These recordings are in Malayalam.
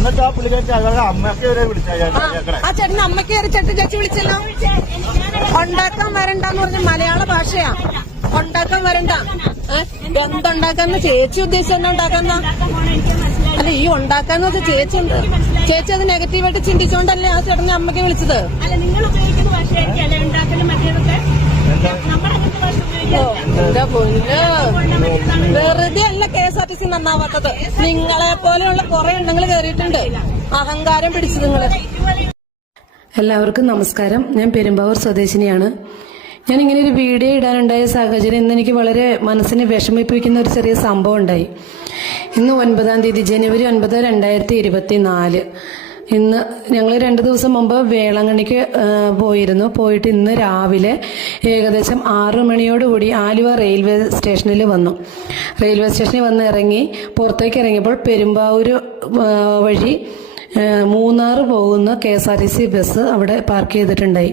എന്നിട്ട് ആ പുള്ളിക്കാരി അയാളുടെ അമ്മയൊക്കെ വരെ വിളിച്ചു ആ ചേട്ടൻ അമ്മയ്ക്ക് കയറി ചേട്ടൻ ചേച്ചി വിളിച്ചല്ലോ? ഉണ്ടാക്കാൻ വരണ്ടെന്ന് പറഞ്ഞ മലയാള ഭാഷയാ. ഉണ്ടാക്കാൻ വരണ്ട. ഏഹ് എന്തുണ്ടാക്കാന്ന് ചേച്ചി ഉദ്ദേശിച്ച എന്നാ ഉണ്ടാക്കാന്ന? അല്ല ഈ ഉണ്ടാക്കാന്ന് വെച്ചാൽ ചേച്ചി ഉണ്ട് ചേച്ചി അത് നെഗറ്റീവായിട്ട് ചിന്തിച്ചോണ്ടല്ലേ ആ ചേട്ടനെ അമ്മയ്ക്ക് വിളിച്ചത്? അല്ല നിങ്ങൾ ഉപയോഗിക്കുന്ന ഭാഷയായിരിക്കും അല്ലെ? ഉണ്ടാക്കലും മറ്റേതൊക്കെ? നമ്മൾ അങ്ങനത്തെ ഭാഷ വെറുതെ അല്ല K S R T C നന്നാവാത്തത്. നിങ്ങളെ പോലെയുള്ള കുറെ എണ്ണങ്ങൾ കയറിയിട്ടുണ്ട്. അഹങ്കാരം പിടിച്ചു നിങ്ങൾ. എല്ലാവർക്കും നമസ്കാരം. ഞാൻ പെരുമ്പാവൂർ സ്വദേശിനിയാണ്. ഞാൻ ഇങ്ങനെ ഒരു വീഡിയോ ഇടാനുണ്ടായ സാഹചര്യം ഇന്ന് എനിക്ക് വളരെ മനസ്സിനെ വിഷമിപ്പിക്കുന്ന ഒരു ചെറിയ സംഭവം ഉണ്ടായി. ഇന്ന് ഒൻപതാം തീയതി ജനുവരി ഒൻപത് രണ്ടായിരത്തി ഇരുപത്തി നാല് ഇന്ന് ഞങ്ങൾ രണ്ട് ദിവസം മുമ്പ് വേളാങ്കണ്ണിക്ക് പോയിരുന്നു. പോയിട്ട് ഇന്ന് രാവിലെ ഏകദേശം ആറു മണിയോടുകൂടി ആലുവ റെയിൽവേ സ്റ്റേഷനിൽ വന്നു. റെയിൽവേ സ്റ്റേഷനിൽ വന്ന് ഇറങ്ങി പുറത്തേക്ക് ഇറങ്ങിയപ്പോൾ പെരുമ്പാവൂർ വഴി മൂന്നാർ പോകുന്ന K S R T C bus അവിടെ പാർക്ക് ചെയ്തിട്ടുണ്ടായി.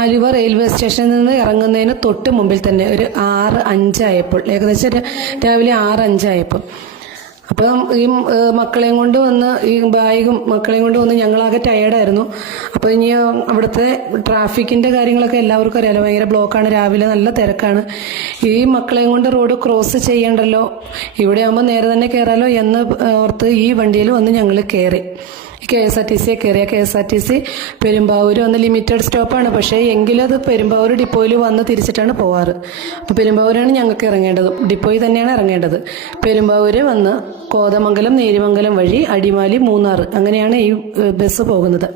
ആലുവ റെയിൽവേ സ്റ്റേഷനിൽ നിന്ന് ഇറങ്ങുന്നതിന് തൊട്ട് മുമ്പിൽ തന്നെ ഒരു ആറ് അഞ്ചായപ്പോൾ ഏകദേശം രാവിലെ ആറ് അഞ്ചായപ്പോൾ അപ്പം ഈ മക്കളെയും കൊണ്ട് വന്ന് ഈ ബാഗും മക്കളെയും കൊണ്ട് വന്ന് ഞങ്ങളാകെ ടയേർഡായിരുന്നു അപ്പോൾ ഇനി അവിടുത്തെ ട്രാഫിക്കിന്റെ കാര്യങ്ങളൊക്കെ എല്ലാവർക്കും അറിയാലോ. ഭയങ്കര ബ്ലോക്കാണ് രാവിലെ നല്ല തിരക്കാണ്. ഈ മക്കളെയും കൊണ്ട് റോഡ് ക്രോസ് ചെയ്യണ്ടല്ലോ. ഇവിടെ ആകുമ്പോൾ നേരെ തന്നെ കയറാലോ എന്ന് ഓർത്ത് ഈ വണ്ടിയിൽ വന്ന് ഞങ്ങൾ കയറി കെ എസ് ആർ ടി സിയെ കയറിയ K S R T C Perumbavoor ഒന്ന് ലിമിറ്റഡ് സ്റ്റോപ്പാണ് പക്ഷേ എങ്കിലും അത് പെരുമ്പാവൂർ ഡിപ്പോയിൽ വന്ന് തിരിച്ചിട്ടാണ് പോവാറ്. അപ്പോൾ പെരുമ്പാവൂരാണ് ഞങ്ങൾക്ക് ഇറങ്ങേണ്ടത്. ഡിപ്പോയിൽ തന്നെയാണ് ഇറങ്ങേണ്ടത്. പെരുമ്പാവൂർ വന്ന് കോതമംഗലം നേരിമംഗലം വഴി അടിമാലി മൂന്നാർ അങ്ങനെയാണ് ഈ ബസ് പോകുന്നത്.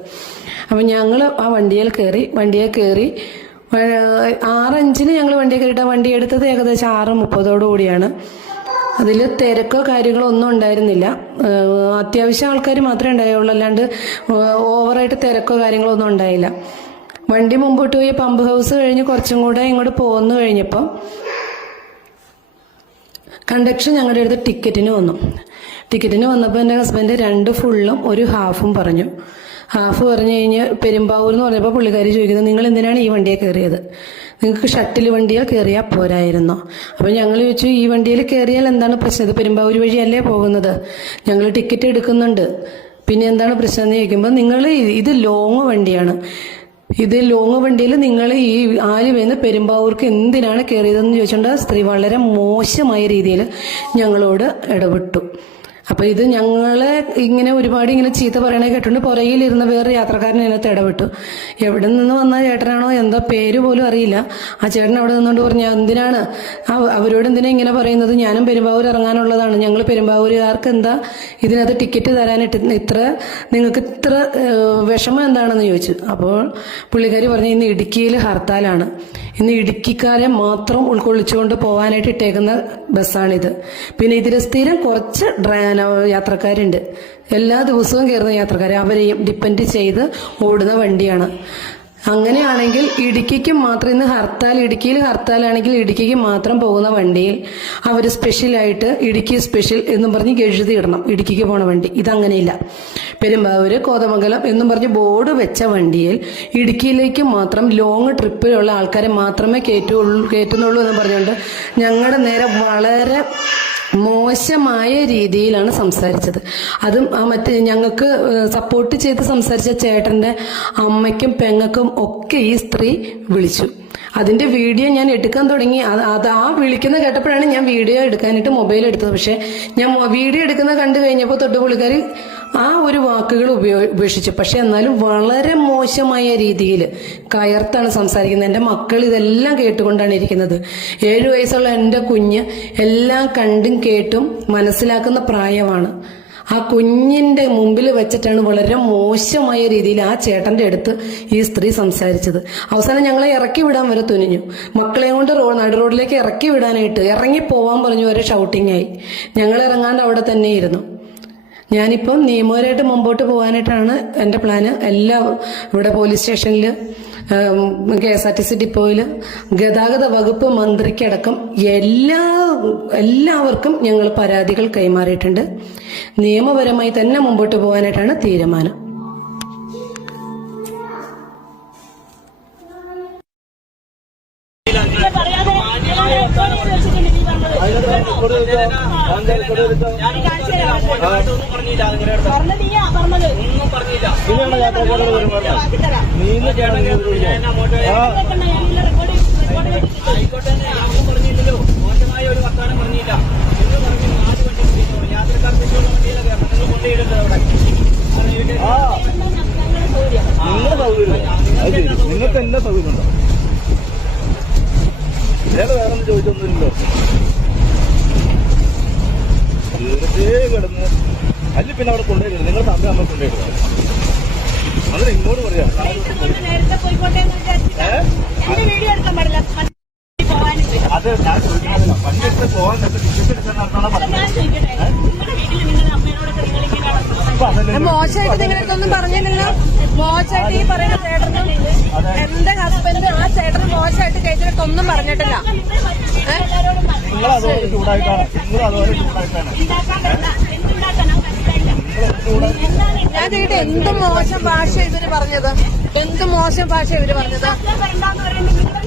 അപ്പം ഞങ്ങൾ ആ വണ്ടിയിൽ കയറി വണ്ടിയെ കയറി ആറഞ്ചിന് ഞങ്ങൾ വണ്ടിയിൽ കയറിയിട്ട് വണ്ടി എടുത്തത് ഏകദേശം ആറ് മുപ്പതോടു കൂടിയാണ്. അതിൽ തിരക്കോ കാര്യങ്ങളോ ഒന്നും ഉണ്ടായിരുന്നില്ല. അത്യാവശ്യം ആൾക്കാർ മാത്രമേ ഉണ്ടായുള്ളൂ. അല്ലാണ്ട് ഓവറായിട്ട് തിരക്കോ കാര്യങ്ങളോ ഒന്നും ഉണ്ടായില്ല. വണ്ടി മുമ്പോട്ട് പോയി പമ്പ് ഹൗസ് കഴിഞ്ഞ് കുറച്ചും കൂടെ ഇങ്ങോട്ട് പോന്നു കഴിഞ്ഞപ്പോൾ കണ്ടക്ഷൻ ഞങ്ങളുടെ അടുത്ത് ടിക്കറ്റിന് വന്നു. ടിക്കറ്റിന് വന്നപ്പോൾ എന്റെ ഹസ്ബൻഡ് രണ്ട് ഫുള്ളും ഒരു ഹാഫും പറഞ്ഞു. ഹാഫ് പറഞ്ഞു കഴിഞ്ഞ് പെരുമ്പാവൂർ എന്ന് പറഞ്ഞപ്പോൾ പുള്ളിക്കാരി ചോദിക്കുന്നത് നിങ്ങൾ എന്തിനാണ് ഈ വണ്ടിയെ കയറിയത്? നിങ്ങൾക്ക് ഷട്ടിൽ വണ്ടിയിൽ കയറിയാൽ പോരായിരുന്നു. അപ്പം ഞങ്ങൾ ചോദിച്ചു ഈ വണ്ടിയിൽ കയറിയാൽ എന്താണ് പ്രശ്നം? ഇത് പെരുമ്പാവൂർ വഴിയല്ലേ പോകുന്നത്? ഞങ്ങൾ ടിക്കറ്റ് എടുക്കുന്നുണ്ട്. പിന്നെ എന്താണ് പ്രശ്നം എന്ന് ചോദിക്കുമ്പോൾ നിങ്ങൾ ഇത് ലോങ് വണ്ടിയാണ്. ഇത് ലോങ് വണ്ടിയിൽ നിങ്ങൾ ഈ ആലുവെന്ന് പെരുമ്പാവൂർക്ക് എന്തിനാണ് കയറിയതെന്ന് ചോദിച്ചുകൊണ്ട് സ്ത്രീ വളരെ മോശമായ രീതിയിൽ ഞങ്ങളോട് ഇടപെട്ടു. അപ്പൊ ഇത് ഞങ്ങളെ ഇങ്ങനെ ഒരുപാട് ഇങ്ങനെ ചീത്ത പറയണേ കേട്ടുണ്ട് പുറയിലിരുന്ന വേറെ യാത്രക്കാരൻ അതിനകത്ത് ഇടപെട്ടു. എവിടെ നിന്ന് വന്ന ചേട്ടനാണോ എന്താ പേര് പോലും അറിയില്ല. ആ ചേട്ടൻ അവിടെ നിന്നുകൊണ്ട് പറഞ്ഞു എന്തിനാണ്? അവരോട് എന്തിനാ ഇങ്ങനെ പറയുന്നത്? ഞാനും പെരുമ്പാവൂർ ഇറങ്ങാനുള്ളതാണ്. ഞങ്ങൾ പെരുമ്പാവൂരുകാർക്ക് എന്താ ഇതിനകത്ത് ടിക്കറ്റ് തരാനിട്ട് ഇത്ര നിങ്ങൾക്ക് ഇത്ര വിഷമം എന്താണെന്ന് ചോദിച്ചു. അപ്പോൾ പുള്ളിക്കാരി പറഞ്ഞു ഇന്ന് ഇടുക്കിയിൽ ഹർത്താലാണ്. ഇന്ന് ഇടുക്കിക്കാരെ മാത്രം ഉൾക്കൊള്ളിച്ചുകൊണ്ട് പോകാനായിട്ട് ഇട്ടേക്കുന്ന ബസ്സാണിത്. പിന്നെ ഇതിൽ സ്ഥിരം കുറച്ച് യാത്രക്കാരുണ്ട്. എല്ലാ ദിവസവും കയറുന്ന യാത്രക്കാർ അവരെയും ഡിപ്പെൻഡ് ചെയ്ത് ഓടുന്ന വണ്ടിയാണ്. അങ്ങനെയാണെങ്കിൽ ഇടുക്കിക്ക് മാത്രം ഇന്ന് ഹർത്താൽ ഇടുക്കിയിൽ ഹർത്താലാണെങ്കിൽ ഇടുക്കിക്ക് മാത്രം പോകുന്ന വണ്ടിയിൽ അവർ സ്പെഷ്യലായിട്ട് ഇടുക്കി സ്പെഷ്യൽ എന്നും പറഞ്ഞ് എഴുതി ഇടണം. ഇടുക്കിക്ക് പോണ വണ്ടി. ഇതങ്ങനെയില്ല. പെരുമ്പാവൂര് കോതമംഗലം എന്നും പറഞ്ഞ് ബോർഡ് വെച്ച വണ്ടിയിൽ ഇടുക്കിയിലേക്ക് മാത്രം ലോങ് ട്രിപ്പിലുള്ള ആൾക്കാരെ മാത്രമേ കയറ്റുള്ളൂ കയറ്റുന്നുള്ളൂ എന്ന് പറഞ്ഞുകൊണ്ട് ഞങ്ങളുടെ നേരെ വളരെ മോശമായ രീതിയിലാണ് സംസാരിച്ചത്. അതും ആ മറ്റേ ഞങ്ങൾക്ക് സപ്പോർട്ട് ചെയ്ത് സംസാരിച്ച ചേട്ടന്റെ അമ്മയ്ക്കും പെങ്ങൾക്കും ഒക്കെ ഈ സ്ത്രീ വിളിച്ചു. അതിന്റെ വീഡിയോ ഞാൻ എടുക്കാൻ തുടങ്ങി. അത് ആ വിളിക്കുന്ന കേട്ടപ്പോഴാണ് ഞാൻ വീഡിയോ എടുക്കാനായിട്ട് മൊബൈൽ എടുത്തത്. പക്ഷെ ഞാൻ വീഡിയോ എടുക്കുന്ന കണ്ടു കഴിഞ്ഞപ്പോൾ തൊട്ട് ആ ഒരു വാക്കുകൾ ഉപേക്ഷിച്ചു. പക്ഷെ എന്നാലും വളരെ മോശമായ രീതിയിൽ കയർത്താണ് സംസാരിക്കുന്നത്. എന്റെ മക്കൾ ഇതെല്ലാം കേട്ടുകൊണ്ടാണ് ഇരിക്കുന്നത്. ഏഴ് വയസ്സുള്ള എന്റെ കുഞ്ഞ് എല്ലാം കണ്ടും കേട്ടും മനസ്സിലാക്കുന്ന പ്രായമാണ്. ആ കുഞ്ഞിന്റെ മുമ്പിൽ വെച്ചിട്ടാണ് വളരെ മോശമായ രീതിയിൽ ആ ചേട്ടന്റെ അടുത്ത് ഈ സ്ത്രീ സംസാരിച്ചത്. അവസാനം ഞങ്ങളെ ഇറക്കി വിടാൻ വരെ തുനിഞ്ഞു. മക്കളെയും കൊണ്ട് റോഡ് നടു റോഡിലേക്ക് ഇറക്കി വിടാനായിട്ട് ഇറങ്ങി പോവാൻ പറഞ്ഞു വരെ ഷൗട്ടിംഗ് ആയി. ഞങ്ങൾ ഇറങ്ങാണ്ട് അവിടെ തന്നെ ഇരുന്നു ഞാനിപ്പം നിയമപരമായിട്ട് മുമ്പോട്ട് പോകാനായിട്ടാണ് എന്റെ പ്ലാന് എല്ലാ ഇവിടെ പോലീസ് സ്റ്റേഷനിൽ K S R T C ഡിപ്പോയിൽ ഗതാഗത വകുപ്പ് മന്ത്രിക്കടക്കം എല്ലാ എല്ലാവർക്കും ഞങ്ങൾ പരാതികൾ കൈമാറിയിട്ടുണ്ട്. നിയമപരമായി തന്നെ മുമ്പോട്ട് പോകാനായിട്ടാണ് തീരുമാനം. ഇനിയാണ് നിങ്ങളുടെ സൗകര്യം നിങ്ങൾക്ക് വേറെ വേറെ ചോദിച്ചൊന്നുമില്ലല്ലോ വെറുതെ കിടന്ന് അല്ല പിന്നെ അവിടെ കൊണ്ടുവരുന്നത്. നിങ്ങൾ തമ്മിൽ നമ്മൾ കൊണ്ടുവരുന്നത്. അതിന് ഇങ്ങോട്ട് പറയാം. അത് ഞാൻ ചോദിക്കാറില്ല. വണ്ടി എടുത്ത് പോകാൻ ടിക്കറ്റ് എടുക്കാൻ അപ്പൊ മോശമായിട്ട് നിങ്ങളുടെ അടുത്തൊന്നും പറഞ്ഞില്ലല്ലോ മോശമായിട്ട് ഈ പറയുന്ന ചേട്ടനും എന്റെ ഹസ്ബൻഡ് ആ ചേട്ടൻ മോശമായിട്ട് കഴിച്ചിട്ടൊന്നും പറഞ്ഞിട്ടില്ല. എല്ലാവരോടും നിങ്ങൾ അതുപോലെ ചൂടായിട്ടാണ്. നിങ്ങൾ അതുപോലെ ചൂടായിട്ടാണ് ഉണ്ടാക്കാൻ പറ്റില്ല എന്തുണ്ടാക്കാനാ മനസ്സിലായില്ല നിങ്ങൾ ചൂടായി എന്താണ് ഞാൻ ചെയ്യട്ടെ എന്ത് മോശം ഭാഷ ഇവർ പറഞ്ഞത്? എന്ത് മോശം ഭാഷ ഇവർ പറഞ്ഞത്?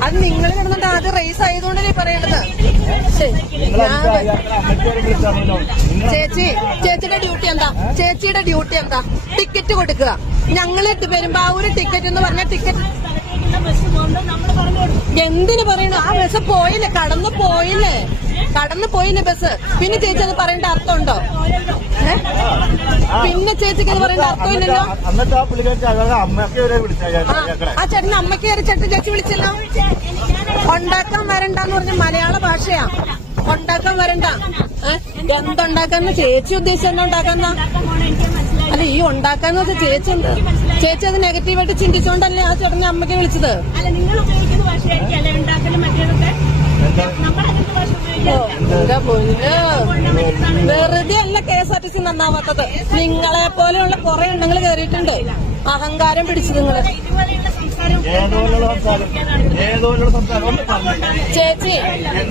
അത് നിങ്ങൾ കിടന്നിട്ട് ആദ്യം റേസ് ആയതുകൊണ്ടല്ലേ പറയേണ്ടത് ചേച്ചി ചേച്ചിയുടെ ഡ്യൂട്ടി എന്താ? ചേച്ചിയുടെ ഡ്യൂട്ടി എന്താ? ടിക്കറ്റ് കൊടുക്കുക. ഞങ്ങൾ പെരുമ്പാവൂര് ടിക്കറ്റ് എന്ന് പറഞ്ഞ ടിക്കറ്റ് എന്തിനു പറയണു? ആ ബസ് പോയില്ലേ കടന്നു പോയില്ലേ? കടന്നു പോയിന് ബസ്. പിന്നെ ചേച്ചി അത് പറയേണ്ട അർത്ഥമുണ്ടോ? ഏ? പിന്നെ ചേച്ചിക്ക് അത് പറയേണ്ട അർത്ഥമില്ലല്ലോ ഇല്ലല്ലോ? ആ അമ്മയൊക്കെ ചേട്ടൻ അമ്മയ്ക്ക് കയറി ചേട്ടൻ ചേച്ചി വിളിച്ചല്ലോ? ഉണ്ടാക്കാൻ വരണ്ടെന്ന് പറഞ്ഞ മലയാള ഭാഷയാ. ഉണ്ടാക്കാൻ വരണ്ട. ഏഹ് എന്തുണ്ടാക്കാന്ന് ചേച്ചി ഉദ്ദേശിച്ച എന്താ ഉണ്ടാക്കാന്ന? ഉണ്ടാക്കാൻ പോണ എനിക്ക് മനസ്സിലായി അല്ല ഈ ഉണ്ടാക്കാന്ന് വെച്ചാൽ ചേച്ചി എന്ത്? ചേച്ചി അത് നെഗറ്റീവായിട്ട് ചിന്തിച്ചോണ്ടല്ലേ ആ ചേട്ടനെ അമ്മയ്ക്ക് വിളിച്ചത്? അല്ല നിങ്ങൾ ഉപയോഗിക്കുന്ന ഭാഷയായിരിക്കും അല്ലെ? ഉണ്ടാക്കലും മറ്റേതൊക്കെ? നമ്മൾ അങ്ങനത്തെ ഭാഷ വെറുതെ അല്ല K S R T C നന്നാവാത്തത്. നിങ്ങളെ പോലെയുള്ള കുറെ എണ്ണങ്ങൾ കയറിയിട്ടുണ്ട്. അഹങ്കാരം പിടിച്ചു നിങ്ങൾ. ചേച്ചി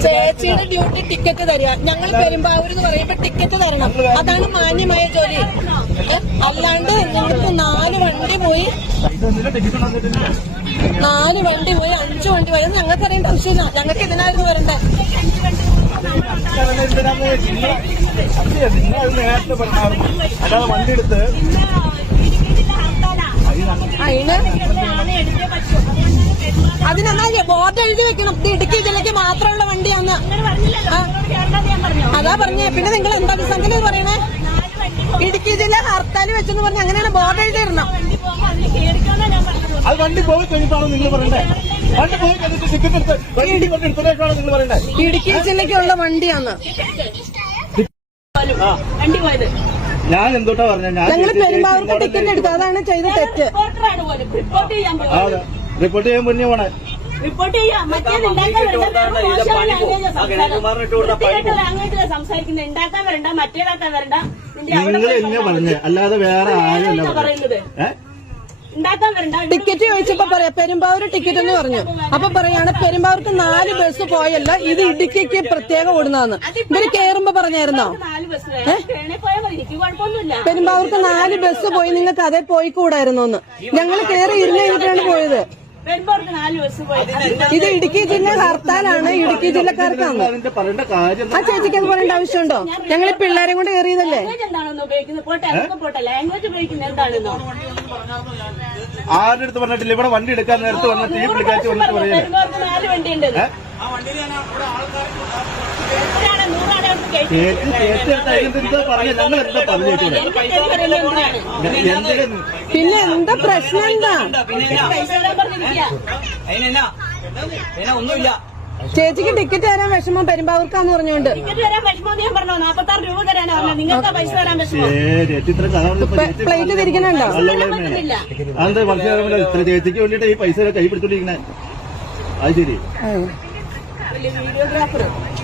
ചേച്ചിയുടെ ഡ്യൂട്ടി ടിക്കറ്റ് തരിക. ഞങ്ങൾ പെരുമ്പാവൂർ എന്ന് പറയുമ്പോ ടിക്കറ്റ് തരണം. അതാണ് മാന്യമായ ജോലി. അല്ലാണ്ട് നിങ്ങൾക്ക് നാല് വണ്ടി പോയി. നാല് വണ്ടി പോയി അഞ്ചു വണ്ടി പോയി. അത് ഞങ്ങൾക്ക് അറിയേണ്ട ആവശ്യമില്ല. ഞങ്ങൾക്ക് ഇതിനായിരുന്നു വരണ്ടേ? അതിനെന്നാ ബോർഡ് എഴുതി വെക്കണം? ഇടുക്കി ജില്ലയ്ക്ക് മാത്രമുള്ള വണ്ടിയാന്ന്. അതാ പറഞ്ഞേ. പിന്നെ നിങ്ങൾ എന്താ സംഗതി പറയണേ? ഇടുക്കി ജില്ല ഹർത്താൽ വെച്ചെന്ന് പറഞ്ഞ അങ്ങനെയാണ് ബോർഡ് എഴുതിയിരുന്നത്. അത് വണ്ടി പോയി കഴിഞ്ഞിട്ടാണോ നിങ്ങൾ പറയണ്ടേ? വണ്ടി പോയി കഴിഞ്ഞിട്ട് ടിക്കറ്റ് എടുത്ത് വണ്ടി കൊണ്ട് എടുത്തതിനേക്കാണോ നിങ്ങൾ പറയണ്ടേ? ഇടുക്കി ജില്ലയ്ക്കുള്ള വണ്ടിയാണ്. വണ്ടി പോയത് ഞാൻ എന്തോട്ടാ പറഞ്ഞ? ഞാൻ ഞങ്ങൾ പെരുമ്പാവൂർക്ക് ടിക്കറ്റ് എടുത്തു. അതാണ് ചെയ്ത തെറ്റ്. റിപ്പോർട്ടറാണ് പോലും റിപ്പോർട്ട് ചെയ്യാൻ ആ, പോകുന്നത് റിപ്പോർട്ട് ചെയ്യാൻ മുന്നേ പോണേ. റിപ്പോർട്ട് ചെയ്യാം. മറ്റേത് സംസാരിക്കുന്നത് ഉണ്ടാക്കാൻ വരണ്ട. മറ്റേതാക്കാൻ വരണ്ട. നിങ്ങൾ എന്നെ പറഞ്ഞേ. അല്ലാതെ വേറെ ആരും പറയുന്നത്. ടിക്കറ്റ് ചോദിച്ചപ്പോ പറയാ പെരുമ്പാവൂർ ടിക്കറ്റ് എന്ന് പറഞ്ഞു. അപ്പൊ പറയാണ് പെരുമ്പാവൂർക്ക് നാല് ബസ് പോയല്ല ഇത് ഇടുക്കിക്ക് പ്രത്യേകം ഓടുന്നതെന്ന്. ഇവർ കേറുമ്പോ പറഞ്ഞായിരുന്നോ? പെരുമ്പാവൂർക്ക് നാല് ബസ് പോയി നിങ്ങൾക്ക് അതേ പോയി കൂടായിരുന്നു ഞങ്ങൾ കയറി ഇരുന്ന് കഴിഞ്ഞിട്ടാണ് പോയത്. ഇത് ഇടുക്കി ജില്ല ഹർത്താലാണ് ഇടുക്കി ജില്ലക്കാർക്കാണ്. ആ ചേച്ചിക്ക് അത് പറയേണ്ട ആവശ്യമുണ്ടോ? ഞങ്ങൾ പിള്ളേരെ കൊണ്ട് കയറിയതല്ലേ? ആരുടെ അടുത്ത് പറഞ്ഞിട്ടില്ല? ഇവിടെ വണ്ടി എടുക്കാൻ നേരത്ത് വന്ന തീ പിടിക്കാച്ച് വന്നിട്ട് പറയുന്നത് ചേച്ചി ചേച്ചി എന്താ പറഞ്ഞ? ഞങ്ങൾ എന്താ എന്തിനും പിന്നെ എന്താ പ്രശ്നം എന്താ? അതിനെന്നാ പിന്നെ ഒന്നുമില്ല. ചേച്ചിക്ക് ടിക്കറ്റ് തരാൻ വിഷമം പെരുമ്പാവൂർക്കാന്ന് പറഞ്ഞുകൊണ്ട് ടിക്കറ്റ് തരാൻ വിഷമം ഞാൻ പറഞ്ഞോ? നാപ്പത്താറ് രൂപ തരാനാ പറഞ്ഞത്. നിങ്ങൾക്ക് പൈസ തരാൻ വിഷമം. ഏ ചേച്ചി ഇത്ര കഥ പറഞ്ഞപ്പോ ചേച്ചി പ്ലേറ്റ് തിരിക്കണുണ്ടോ. അതെന്താ ഇത്ര ചേച്ചിക്ക് വേണ്ടിട്ട് ഈ പൈസ കൈ പിടിച്ചോണ്ടിരിക്കണേ? അത് ശരി. വീഡിയോഗ്രാഫർ.